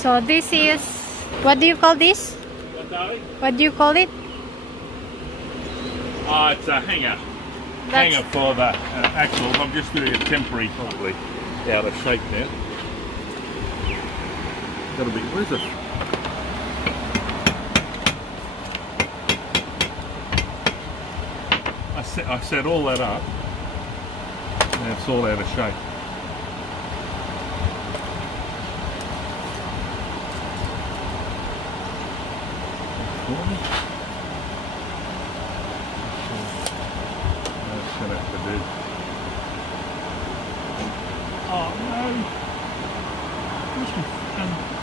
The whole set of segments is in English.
So this is, what do you call this? What, darling? What do you call it? It's a hanger. That's- Hanger for the axles. I'm just doing a temporary, probably out of shape now. Gotta be, where's it? I set all that up. Now it's all out of shape. That's gonna have to do. Oh no! Where's my phone?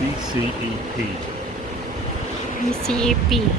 BCEP. BCEP.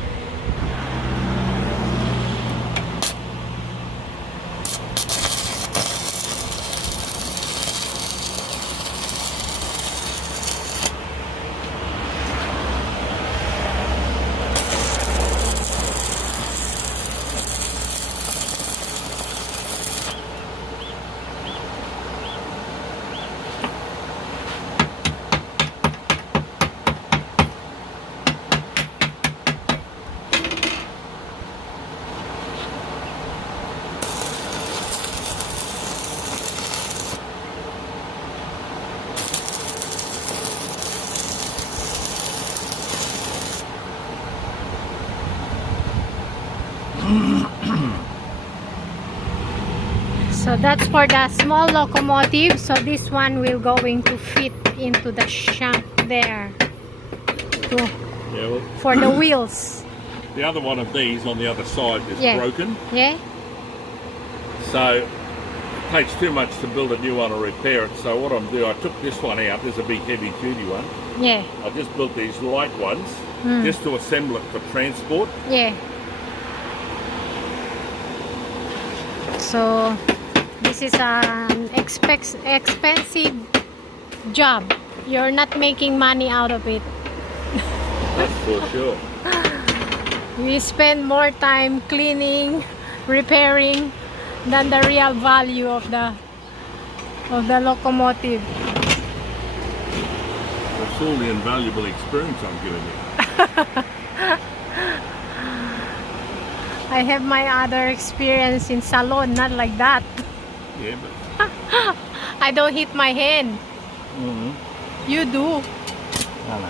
So that's for the small locomotive. So this one will going to fit into the shank there Yeah, well, for the wheels. the other one of these on the other side is Yeah. broken. Yeah. So it takes too much to build a new one or repair it. So what I'm doing, I took this one out. There's a big heavy duty one. Yeah. I just built these light ones just to assemble it for transport. Yeah. So this is an expensive job. You're not making money out of it. That's for sure. We spend more time cleaning, repairing than the real value of the locomotive. That's all the invaluable experience I'm giving you. I have my other experience in salon, not like that. Yeah, but I don't hit my hand. You do. I know.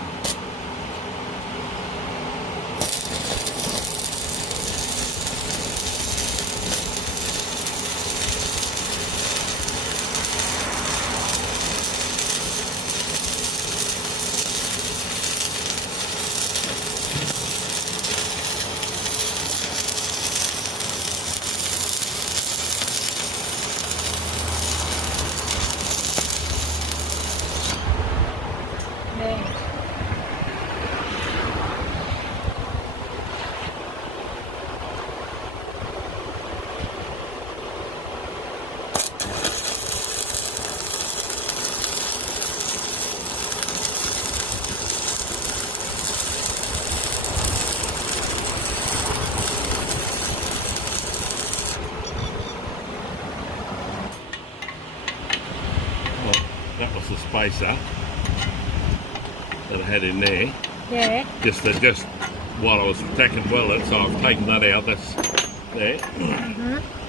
There. That was the spacer that I had in there. Yeah. Just while I was attacking welded, so I've taken that out. That's there.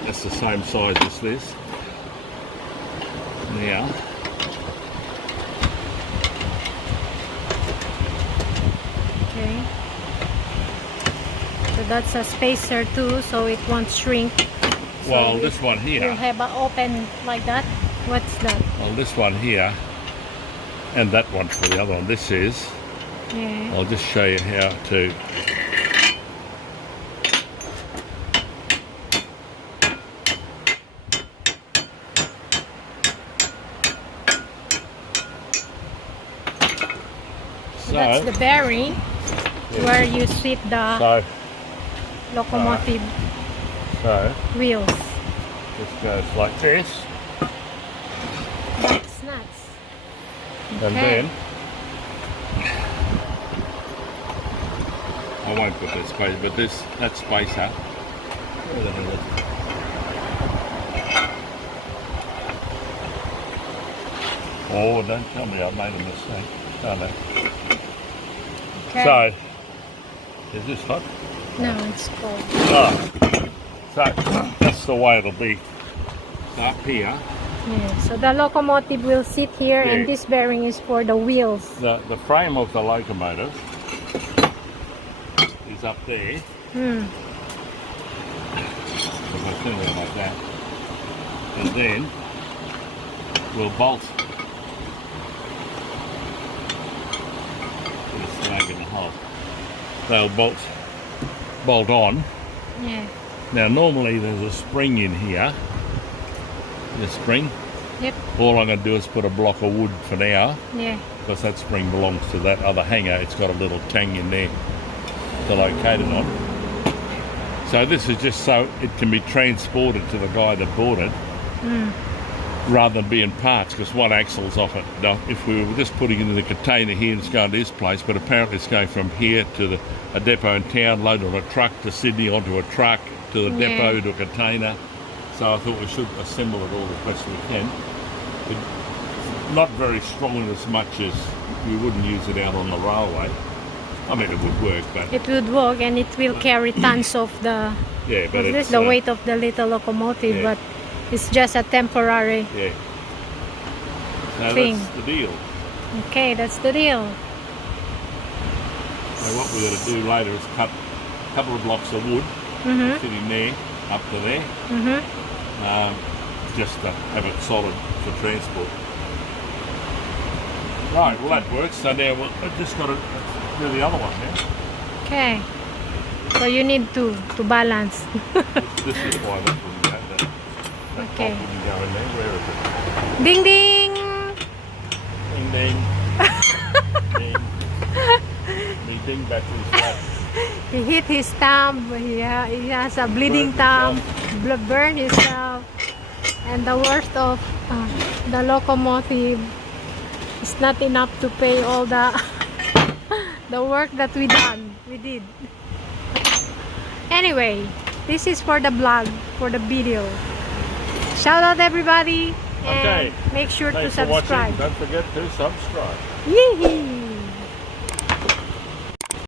That's the same size as this. Now, Okay. So that's a spacer too, so it won't shrink. So well, this one you here. have an open like that. What's that? Well, this one here, and that one for the other one. This is. Yeah. I'll just show you how to. So that's the bearing where you sit the locomotive wheels. This goes like this, That's nuts. and then I won't put this spacer, but that spacer. Where the hell is it? Oh, don't tell me I made a mistake. Oh, no. Okay. So, is this hot? No, it's cold. Oh. So, that's the way it'll be. So up here, Yeah. So the locomotive will sit here, Yeah. and this bearing is for the wheels. the frame of the locomotive is up there. Hmm. If I turn it like that, and then we'll bolt. Put a snag in the hole. They'll bolt on. Yeah. Now normally there's a spring in here. The spring. Yep. All I'm going to do is put a block of wood for now, Yeah. because that spring belongs to that other hanger. It's got a little tang in there to locate it on. So this is just so it can be transported to the guy that bought it, rather than being parts, because one axle's off it. Now, if we were just putting it in the container here and it's going to this place, but apparently it's going from here to a depot in town, loaded on a truck to Sydney, onto a truck, to the depot, to a container. So I thought we should assemble it all the best we can. Not very strong as much as we wouldn't use it out on the railway. I mean, it would work, but It would work, and it will carry tons of the. yeah, but This it's is the weight of the little locomotive, yeah. but it's just a temporary yeah. So thing. that's the deal. Okay, that's the deal. So what we're going to do later is cut a couple of blocks of wood, sitting there, up to there, just to have it solid for transport. Right, well that works. So now we've just got to do the other one now. Okay. So you need to balance. This is why that wouldn't go. That Okay. bolt wouldn't go in there. Where is it? Ding ding! Ding ding. Ding. The ding battery's flat. He hit his thumb. He has a bleeding thumb. Burned himself. And the worst of the locomotive is not enough to pay all the the work that we did. Anyway, this is for the blog, for the video. Shout out everybody, and Okay. make sure Thanks to for watching. subscribe. Don't forget to subscribe. Yee-hee.